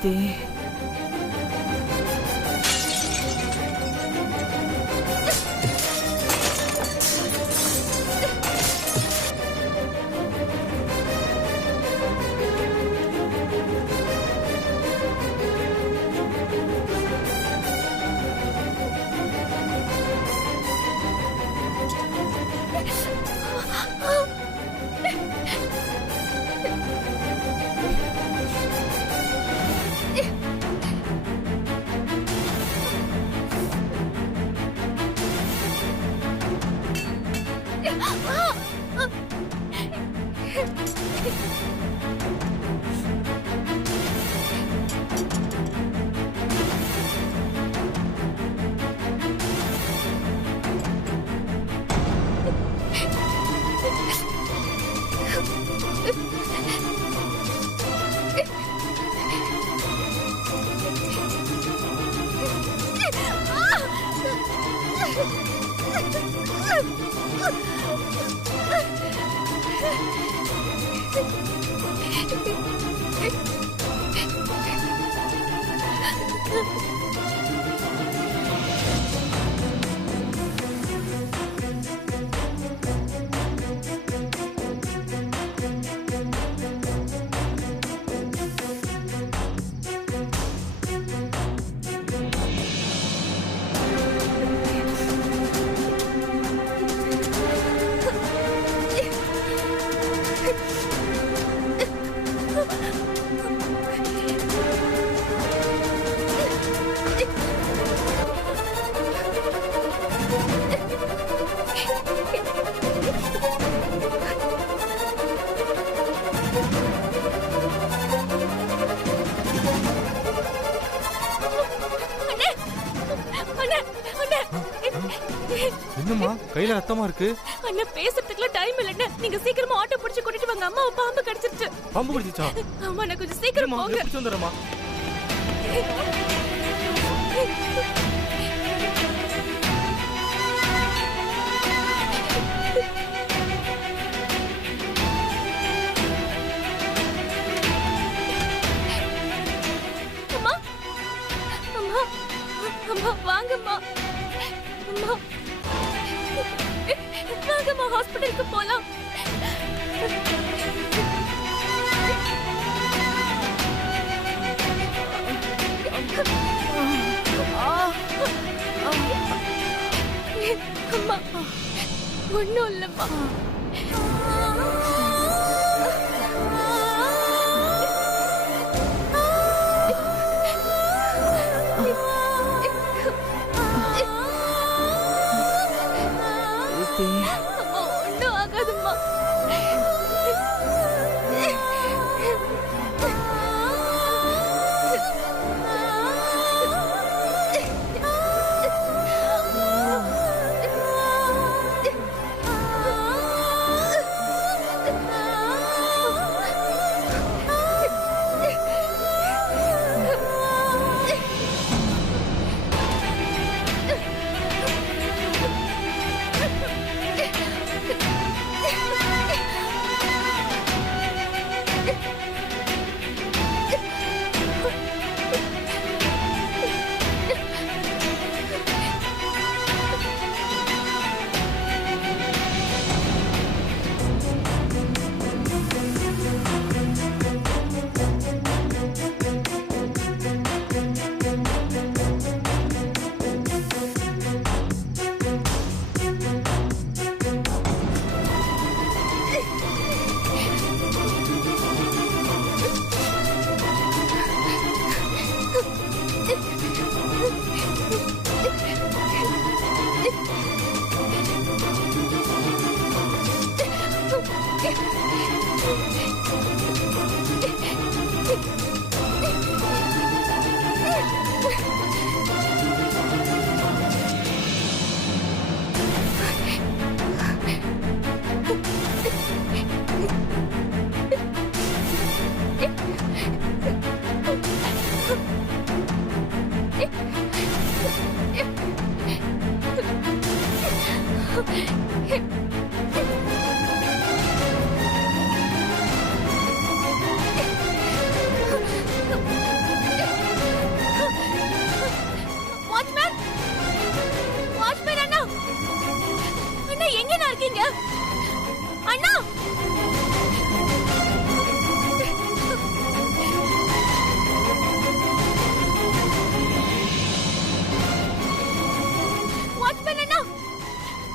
அத்தே, என்னம்மா கையில ரத்தமா இருக்கு? அண்ணா பேசுறதுக்குள்ள டைம் இல்ல. நீங்க சீக்கிரமா ஆட்டோ பிடிச்சு கூட்டிட்டு வாங்க. அம்மா பாம்பு கடிச்சிருச்சு. பாம்பு கடிச்சிச்சா? அம்மா நான் கொஞ்சம் சீக்கிரம் போங்க. பிடிச்சு வந்துறமா. அம்மா அம்மா அம்மா வாங்கம்மா. அம்மா வாங்கம்மா, ஹாஸ்பிடலுக்கு போலாம். அம்மா ஒண்ணும் இல்லம்மா. அம்மா ஒண்ணும் ஆகாதும்மா. இருக்கீங்க? அண்ணா வாட்ச்மேன் அண்ணா,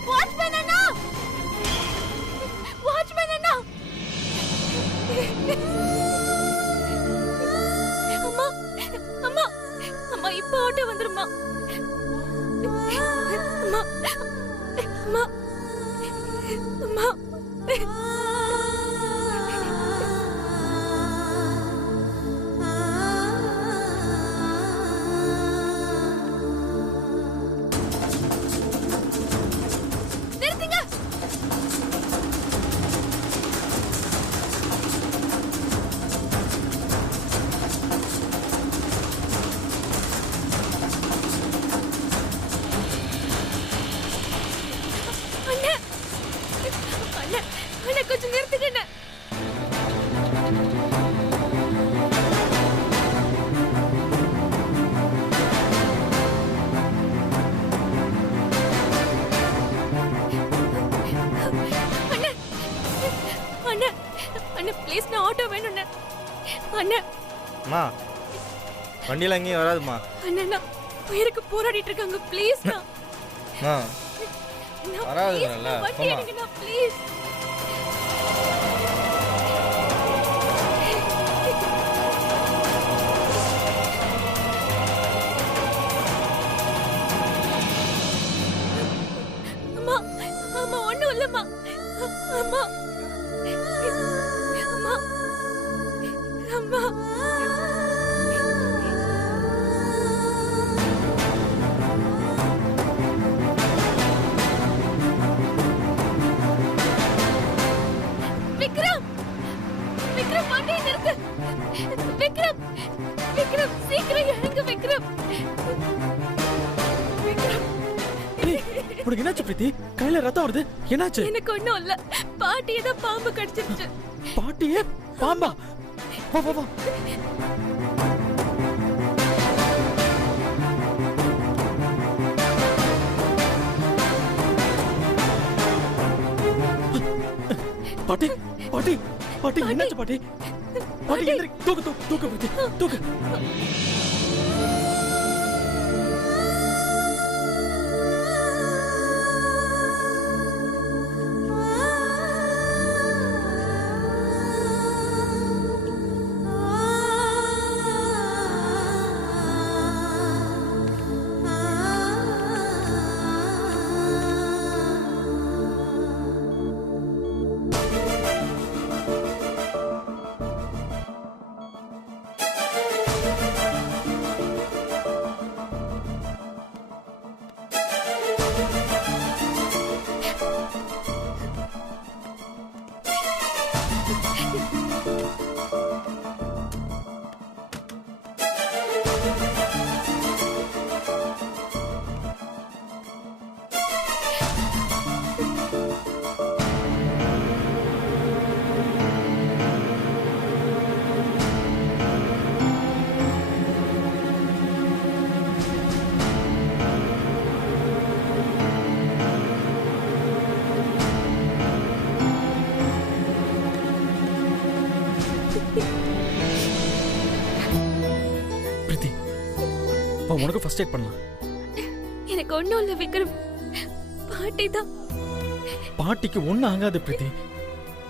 வாட்ச்மேன் அண்ணா, வாட்ச்மேன் அண்ணா. அம்மா அம்மா அம்மா, இப்ப ஆட்டோ வந்துருமா? அம்மா அம்மா அம்மா. நிறுத்துங்க. அண்ணா அண்ணா அண்ணா, கொஞ்சம் நிறுத்துங்க. அண்ணா அண்ணா அண்ணா, ப்ளீஸ், நான் ஆட்டோ வேணும் அண்ணா. அம்மா வண்டியில் அங்கேயும் வராதுமா. அண்ணா உயிருக்கு போராடிட்டு இருக்காங்க, ப்ளீஸ். அம்மா வராதுங்கல்ல, வண்டி எடுங்கண்ணா, ப்ளீஸ். அம்மா அம்மா, ஒண்ணும் இல்லம்மா. அம்மா அம்மா அம்மா. விக்ரம் விக்ரம், வண்டியை நிறுத்து. விக்ரம் விக்ரம், சீக்கிரம் இறங்கு விக்ரம். விக்ரம், உனக்கு என்னாச்சு பிரீத்தி? கையில ரத்தம் வருது, என்னாச்சு? எனக்கு ஒண்ணும் இல்ல, பாட்டியை தான் பாம்பு கடிச்சிருச்சு. பாட்டியே பாம்பா? வா வா வா. பாட்டி பாட்டி பாட்டி, என்னாச்சு பாட்டி? பாட்டி எந்திரி, தூக்கு தூக்கு தூக்கு பிரீத்தி, தூக்கு. பிரீத்தி வா, உனக்கு ஃபர்ஸ்ட் எய்ட் பண்ணலாம். எனக்கு ஒண்ணும் இல்ல விக்ரம், பாட்டி தான். பாட்டிக்கு ஒண்ணும் ஆகாது பிரீத்தி.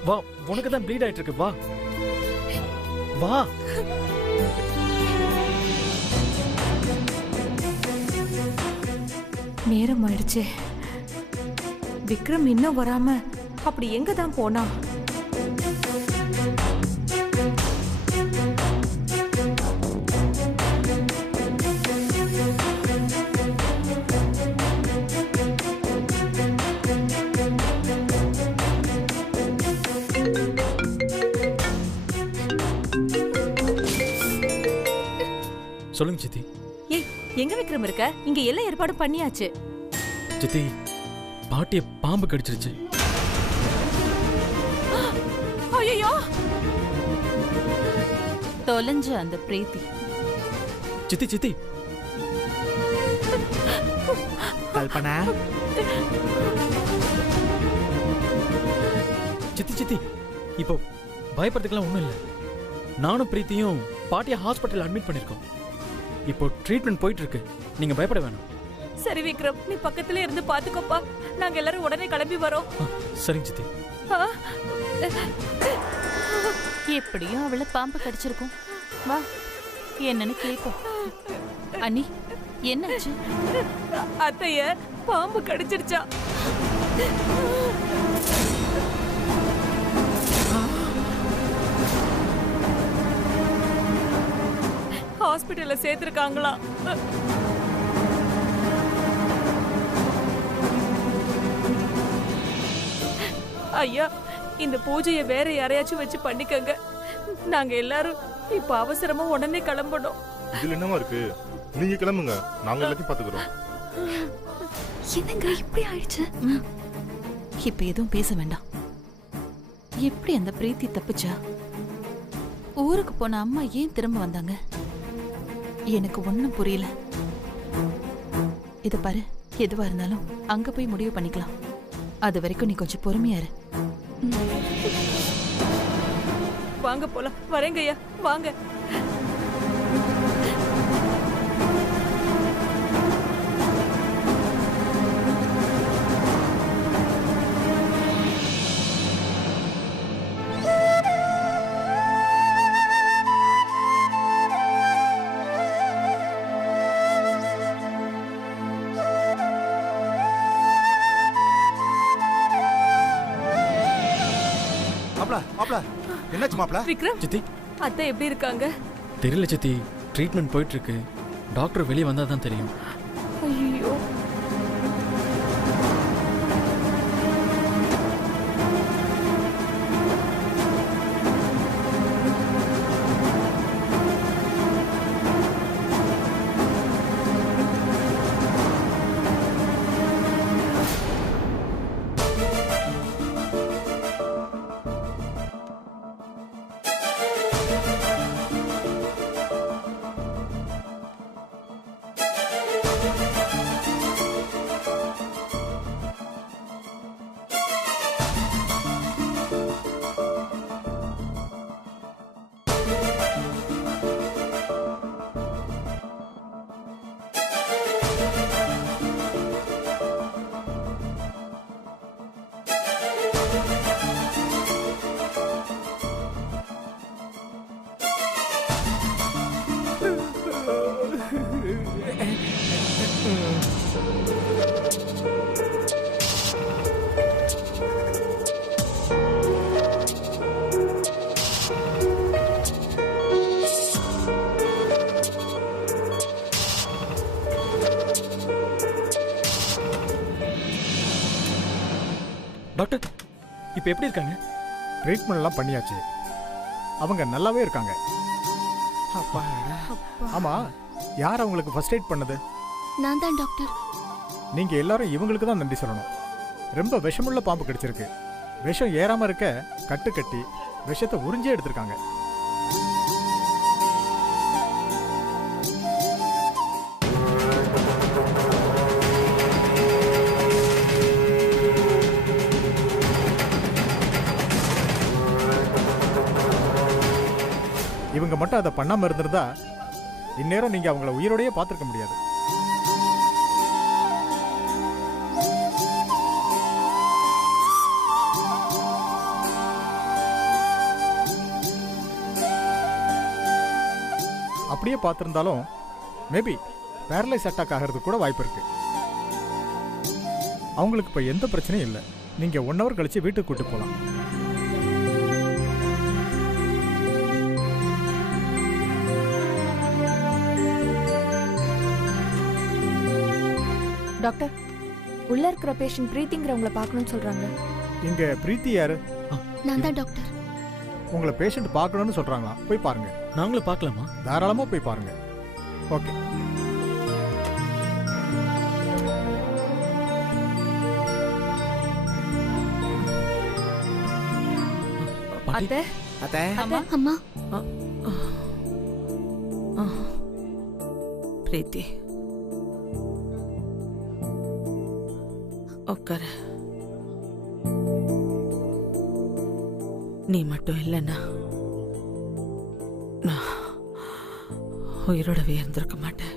வா, உனக்கு தான் ப்ளீட் ஆயிட்டு இருக்கு, வா வா. நேரம் ஆயிடுச்சு. விக்ரம் இன்னும் வராம அப்படி எங்க தான் போனா? சொல்லுங்க சித்தி. ஏய், எங்க விக்ரம் இருக்க? இங்க எல்லா ஏற்பாடும் பண்ணியாச்சு. சித்தி, பாட்டிய பாம்பு கடிச்சிருச்சு. ஐயோ, தொலைஞ்ச அந்த பிரீத்தி. சித்தி சித்தி, கல்பனா சித்தி சித்தி இப்போ பயப்படுறதுக்கெல்லாம் ஒன்றும் இல்லை. நானும் பிரீத்தியும் பாட்டியை ஹாஸ்பிட்டல் அட்மிட் பண்ணியிருக்கோம். இப்போ ட்ரீட்மெண்ட் போயிட்டு இருக்கு. நீங்க பயப்பட வேணாம். சரி விக்ரம், நீ பக்கத்துல இருந்து பாத்துக்கோப்பா. நாங்க எல்லாரும் உடனே கிளம்பி வரோம். சரிங்க சித்தி. எப்படியும் அவளை பாம்பு கடிச்சிருக்கும். வா என்னன்னு கேட்போம். அண்ணி என்னாச்சு? அத்தைய பாம்பு கடிச்சிருச்சா? ஹாஸ்பிட்டல்ல சேர்த்திருக்காங்களா? ஐயா, இந்த பூஜையை வேற யாரையாச்சும் வச்சு பண்ணிக்கங்க. நாங்க எல்லாரும் இப்ப அவசரமா உடனே கிளம்பணும். இதுல என்னமா இருக்கு? நீங்க கிளம்புங்க, நாங்க எல்லாத்தையும் பாத்துக்கிறோம். என்னங்க இப்படி ஆயிடுச்சு? இப்ப எதுவும் பேச வேண்டாம். எப்படி அந்த பிரீத்தி தப்பிச்சா? ஊருக்கு போன அம்மா ஏன் திரும்ப வந்தாங்க? எனக்கு ஒண்ணும் புரியல. இத பாரு, எதுவா இருந்தாலும் அங்க போய் முடிவு பண்ணிக்கலாம். அது வரைக்கும் நீ கொஞ்சம் பொறுமையா இரு. வாங்க போலாம். வரேங்க ஐயா, வாங்க. என்னாச்சு மாப்ள? விக்ரம், சித்தி அத்தை எப்படி இருக்காங்க? தெரியல சித்தி. ட்ரீட்மெண்ட் போயிட்டு இருக்கு. டாக்டர் வெளியே வந்தா தான் தெரியும். ஐயோ, டாக்டர் இப்போ எப்படி இருக்காங்க? ட்ரீட்மெண்ட் எல்லாம் பண்ணியாச்சு. அவங்க நல்லாவே இருக்காங்க. ஆமா, யார் அவங்களுக்கு ஃபர்ஸ்ட் எய்ட் பண்ணது? நான் தான் டாக்டர். நீங்க எல்லாரும் இவங்களுக்கு தான் நன்றி சொல்லணும். ரொம்ப விஷமுள்ள பாம்பு கடிச்சிருக்கு. விஷம் ஏறாம இருக்க கட்டு கட்டி விஷத்தை உறிஞ்சே எடுத்திருக்காங்க. இவங்க மட்டும் அதை பண்ணாம இருந்திருந்தா இந்நேரம் நீங்க அவங்கள உயிரோடயே பார்த்திருக்க முடியாது. அப்படியே பார்த்திருந்தாலும் மேபி பேரலைஸ் அட்டாக் ஆகிறது கூட வாய்ப்பு இருக்கு. அவங்களுக்கு இப்ப எந்த பிரச்சனையும் இல்லை. நீங்க 1 hour கழிச்சு வீட்டுக்கு கூட்டு போலாம். டாக்டர், உள்ள இருக்கிற பேஷண்ட் பிரீத்திங்கிறவங்கள பார்க்கணும்னு சொல்றாங்க. இங்க பிரீத்தி யாரு? நான் தான் டாக்டர். உங்களை பேஷண்ட் பார்க்கணும்னு சொல்றாங்களா? போய் பாருங்க. நாங்களும் பார்க்கலாமா? தாராளமா போய் பாருங்க. ஓகே. அத்தை, அத்தை, அம்மா, அம்மா, பிரீத்தி உட்கார. நீ மட்டும் இல்லைன்னா நான் உயிரோடவே இருந்திருக்க மாட்டேன்.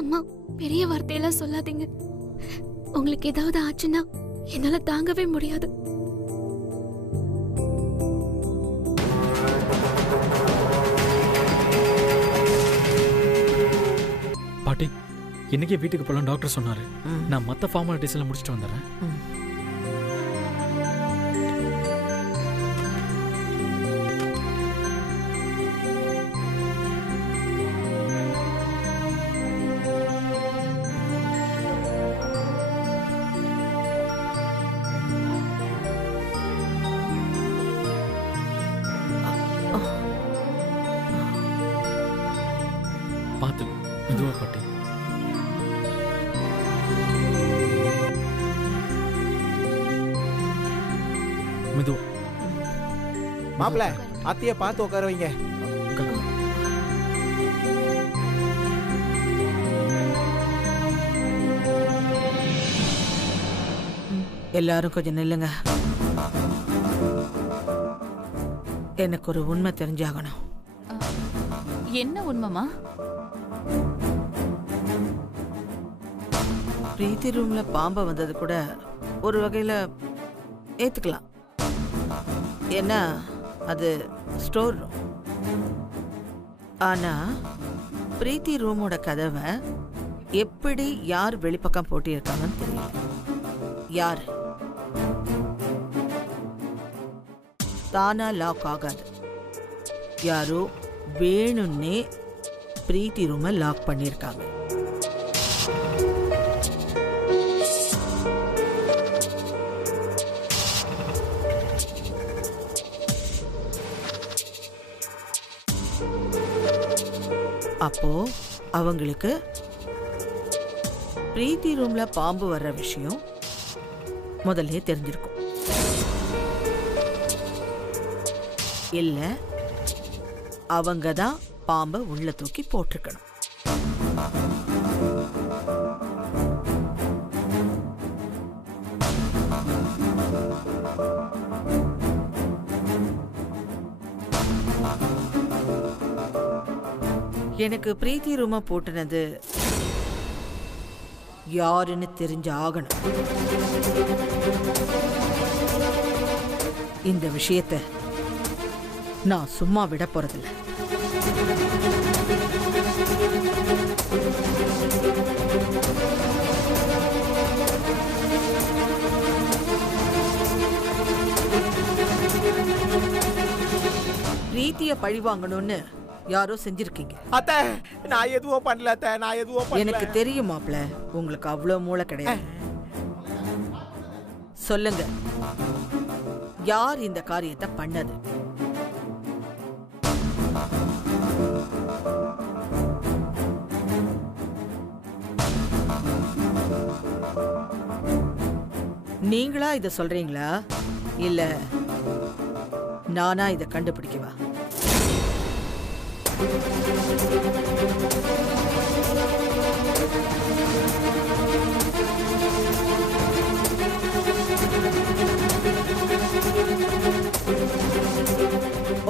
அம்மா, பெரிய வார்த்தையெல்லாம் சொல்லாதீங்க. உங்களுக்கு ஏதாவது ஆச்சுன்னா என்னால தாங்கவே முடியாது. பாட்டி, இன்னைக்கே வீட்டுக்கு போகலாம் டாக்டர் சொன்னாரு. நான் மற்ற ஃபார்மாலிட்டிஸ் எல்லாம் முடிச்சுட்டு வந்துடுறேன். பார்த்து மெதுவா பாட்டி. மெதுவா. மாப்பிள்ள, அத்தைய பார்த்து உட்கார வைங்க. எல்லாரும் கொஞ்சம் நில்லுங்க. எனக்கு ஒரு உண்மை தெரிஞ்சாகணும். என்ன உண்மைமா? பிரீத்தி ரூம்ல பாம்பை வந்தது கூட ஒரு வகையில ஏத்துக்கலாம். ஏன்னா அது ஸ்டோர் ரூம். ஆனா பிரீத்தி ரூமோட கதவை எப்படி யார் வெளிப்பக்கம் போட்டியிருக்காங்கன்னு தெரியல. யார் தானா லாக் ஆகாது. யாரோ வேணும்னே பிரீத்தி ரூமை லாக் பண்ணியிருக்காங்க. அப்போ அவங்களுக்கு பிரீத்தி ரூம்ல பாம்பு வர்ற விஷயம் முதல்ல தெரிஞ்சிருக்கும். இல்ல அவங்க தான் பாம்பை உள்ள தூக்கி போட்டிருக்கணும். எனக்கு பிரீத்தி ரூமை போட்டுனது யாருன்னு தெரிஞ்ச ஆகணும். இந்த விஷயத்தை நான் சும்மா விட போறதில்ல. பிரீத்திய பழி வாங்கணும்னு யாரோ செஞ்சிருக்கீங்க. அத்தை, நான் எதுவும் பண்ணல அத்தை, நான் எதுவும் பண்ணல. எனக்கு தெரியும் மாப்ள, உங்களுக்கு அவ்வளவு மூளை கிடையாது. சொல்லுங்க, யார் இந்த காரியத்தை பண்ணது? நீங்களா இத சொல்றீங்களா இல்ல நானா இத கண்டுபிடிக்கவா?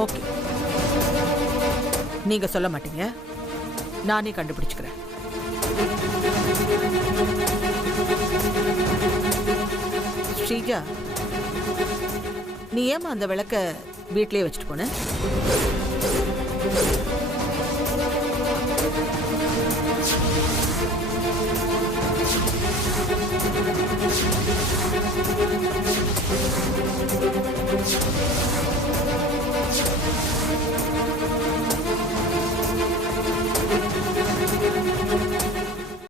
ஓகே, நீங்க சொல்ல மாட்டீங்க, நானே கண்டுபிடிச்சுக்கிறேன். ஸ்ரீஜா, நீ ஏமா அந்த விளக்க வீட்லயே வச்சுட்டு போன?